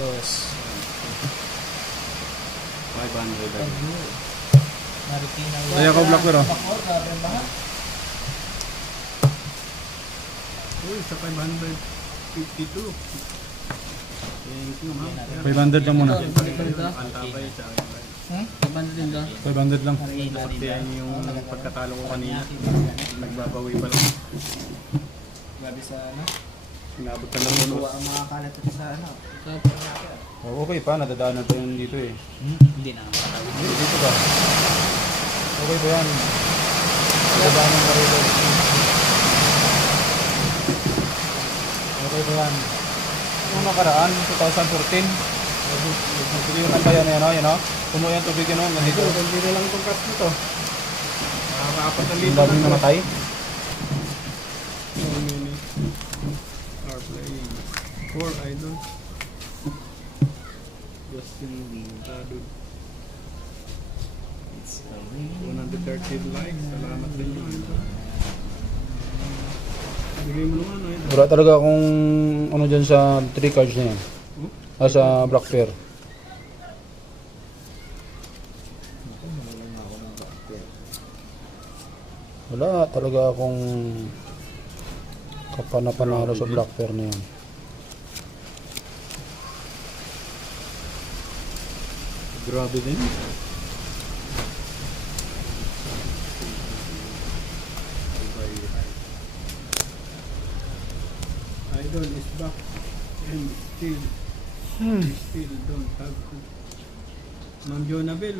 Dos. 500. Marikina. Kaya ko black pero. Uy, sa 552. Thank you, ma'am. 500 lang muna. Antabay sa akin. 500 lang. Saktihan yung pagkatalo ko kanina. Nagbabawi pa lang. Grabe sa ano? Inabot ka ng bonus. Ang mga kalat ito sa ano. Oh, okay pa, nadadaanan tayo dito eh. Hindi na. Hindi, dito ba? Okay ba yan? Nadadaanan pa rito. Okay ba yan? Yung nakaraan, 2014. Hindi yung nantayan na yan, o. Yan, o. Puno yan tubig yan, o. Hanggang dito. Hindi na lang itong cut nito. Nakakaapat na Yung lito daming namatay. No minutes are playing. 4 idol. Justin Tadud. 130 likes. Salamat sa inyo. Bigay mo naman, idol. Wala talaga akong ano dyan sa 3 cards na yan. Sa Black Fair. Wala talaga akong kapanapanalo sa Black Fair na yan. Grabe din. Idol is back and still don't have to. Ma'am Jonabel,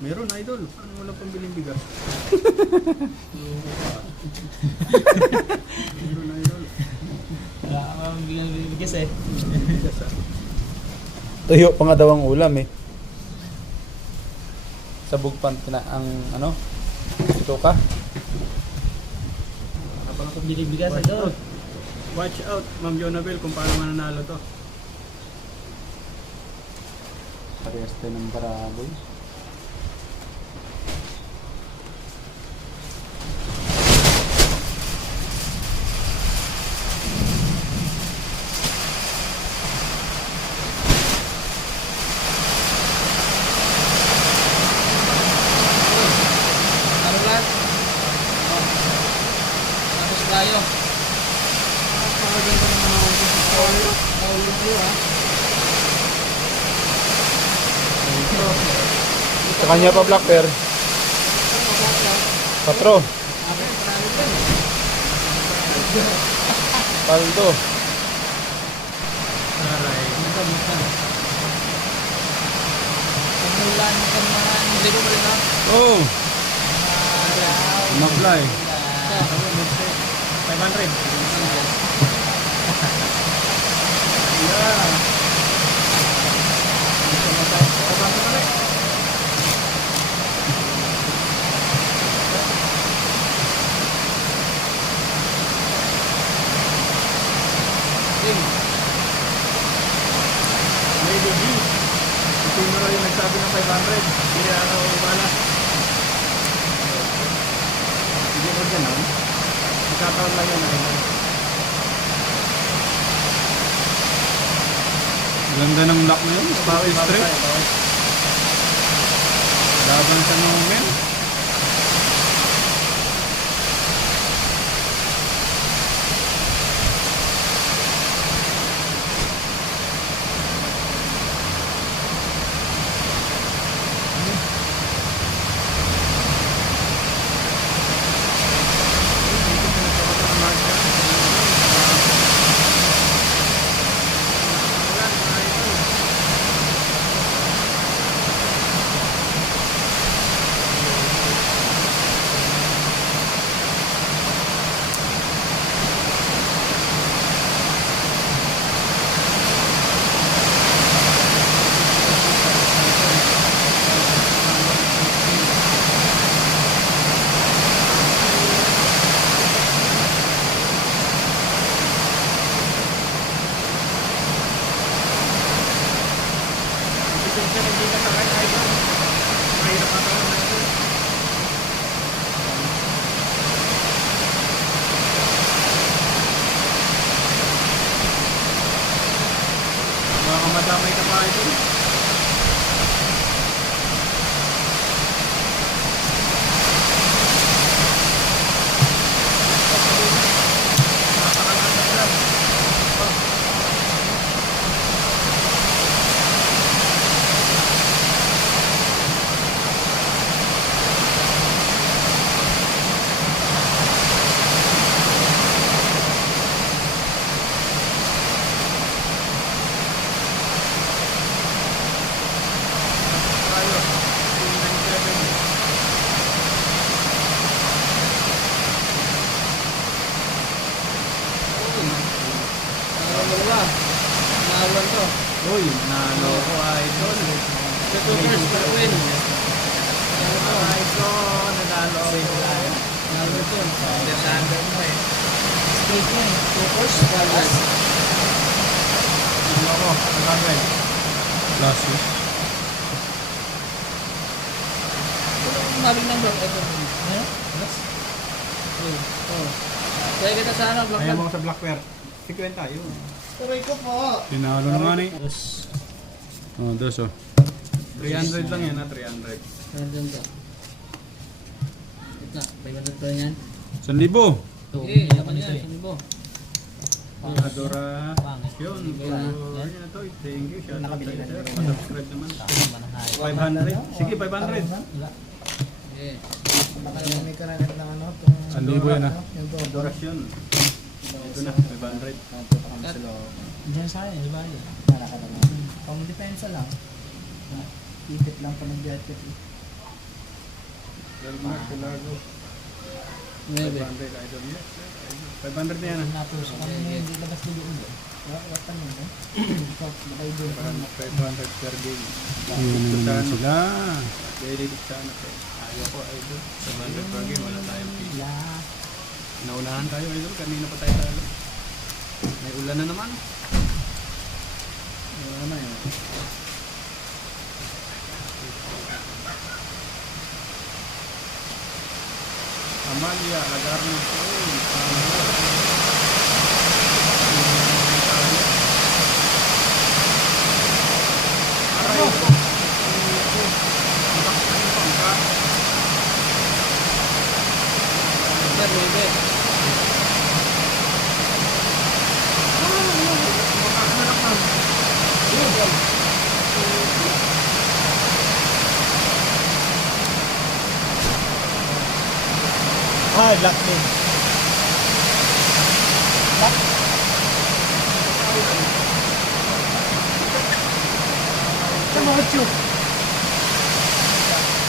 meron idol. Ano wala pang biling bigas? Meron idol. Wala kang bigas eh. Bigas ah. Tuyo pa nga daw ang ulam eh. Sabog pa ang ano? Ito ka? Kapag ako bigas Watch ito. out. Watch out, Ma'am Jonabel, kung paano mananalo to. Parehas tayo ng paraboy. Ano lahat? Tapos tayo. Napakaganda naman ako sa tayo. Naulit tayo ha. Sa kanya pa Black Bear. Patro. Paldo. Aray. Pamulan ka naman. Hindi ko rin ha. Oh! Maglay. 500. Yeah. Ito na tayo. Kapag na rin. Lady G. Ito yung rin yung nagsabi ng 500. Hindi ako wala. Hindi ko dyan no? Magkataon lang yan. Ganda ng lock na yun. Bawi Straight. Laban sa Nomen. Magdamay ka pa idol. Tayo. 297. Dalawa. Nahawan to. Uy, naloko idol. Ito first, Darwin. Idol, nanalo ako. Nahawan to. Underlander mo eh. Straight mo eh. Focus, balas. Ano ako? Ano gagawin? Last week. Maling ng block. Ito. Ano? Oh. Kaya kita sa ano, block Ayaw lang. mo sa Blackware. 50 tayo. Tuloy ko po. Tinalo naman eh. Dos. Oh, dos oh. 300 lang yan ha, 300. Nandun to. Ito na. 500 pa rin yan. 1,000. Okay, ako niya. Sinibo. Adora. Pangit. Yun. Sige, Puro ah. yan na to. Thank you. Shout out Nakabili sa'yo, ka sir. na. Subscribe naman. Tama manahay. 500. Sige, 500. Okay. May karagat ng ano, itong 1,000 yan ah. yung dodo. Adorasyon. Ito na, 500. Diyan sa akin, di ba yun? Karagat ng pang depensa lang. Ipit lang pa ng gadget. Well, Mark, Largo. 500 Maybe. idol. Yes, sir. 500 na yan ah. Napos ko kami ngayon, di labas na doon. Wala pa nun, eh. Ikaw, nakaibon pa nun. 500 per game. Yun naman sila. Daily sana to. Ayaw ko idol. 700 per game, wala tayong pay. Yeah. Naunahan tayo idol, kanina pa tayo talo. May ulan na naman. Wala na yun. Amalia, Lagarno. Aray ko. Sir, maybe. Ah, lock din. Sa mga tube.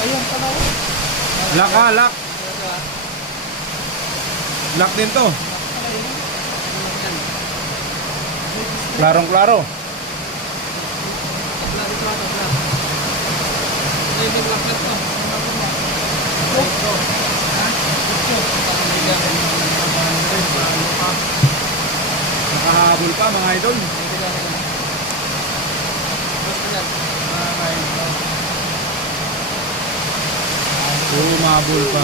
Ayun, panaw. Lock ah, lock. Lock din to. Klarong-klaro. Tabla dito, tabla. Maybe block na to. Ito. Ha? Ito. Nakahabol pa mga idol. Maybe lang na. Basta lang. Puro mahabol pa.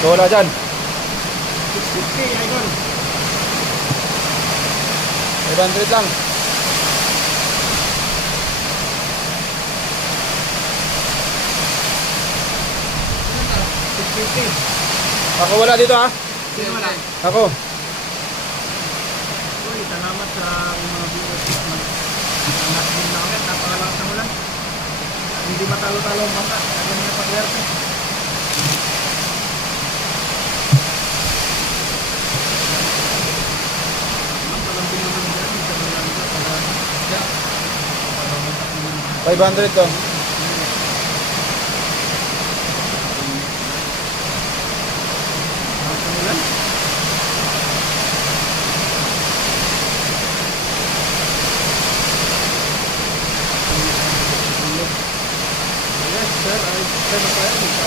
So wala dyan. 650 idol. 500 lang. Ako wala dito ha. Sino wala? Ako. Uy, salamat sa mga viewers. Salamat din na kami. Napakalakas na ulan. Hindi matalo-talo ang bangka. Ganyan na pag-werte. Ang palambing naman dyan. Isa mo lang ito. Para 500 to. ang ulan. Yes, sir. Ay, sir, na tayo. Ito.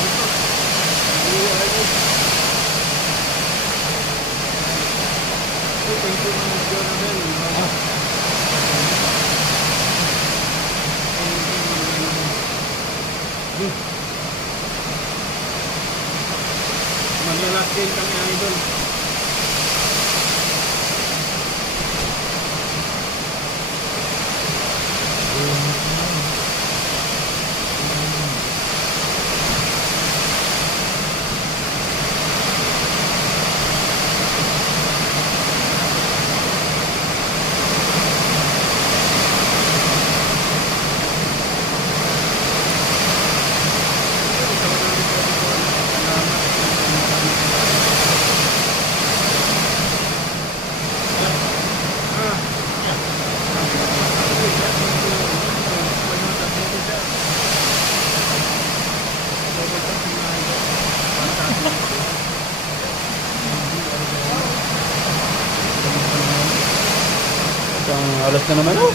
Thank you, Ma'am Jonabel. Maglalast game kami idol. Isang alas na naman oh.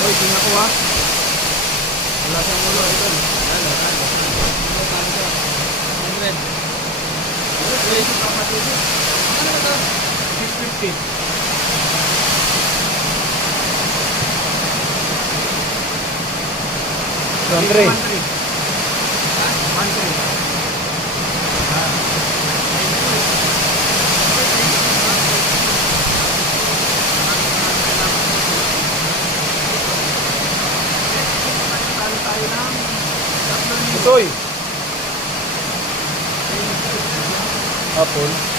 Hoy, tingnan ko ha. Wala siyang ulo, idol. Ano, paano to? 100. Wait, kapatid. Ano ba to? 650. Andre. 1-3. Tayo ng Itoy. Apple.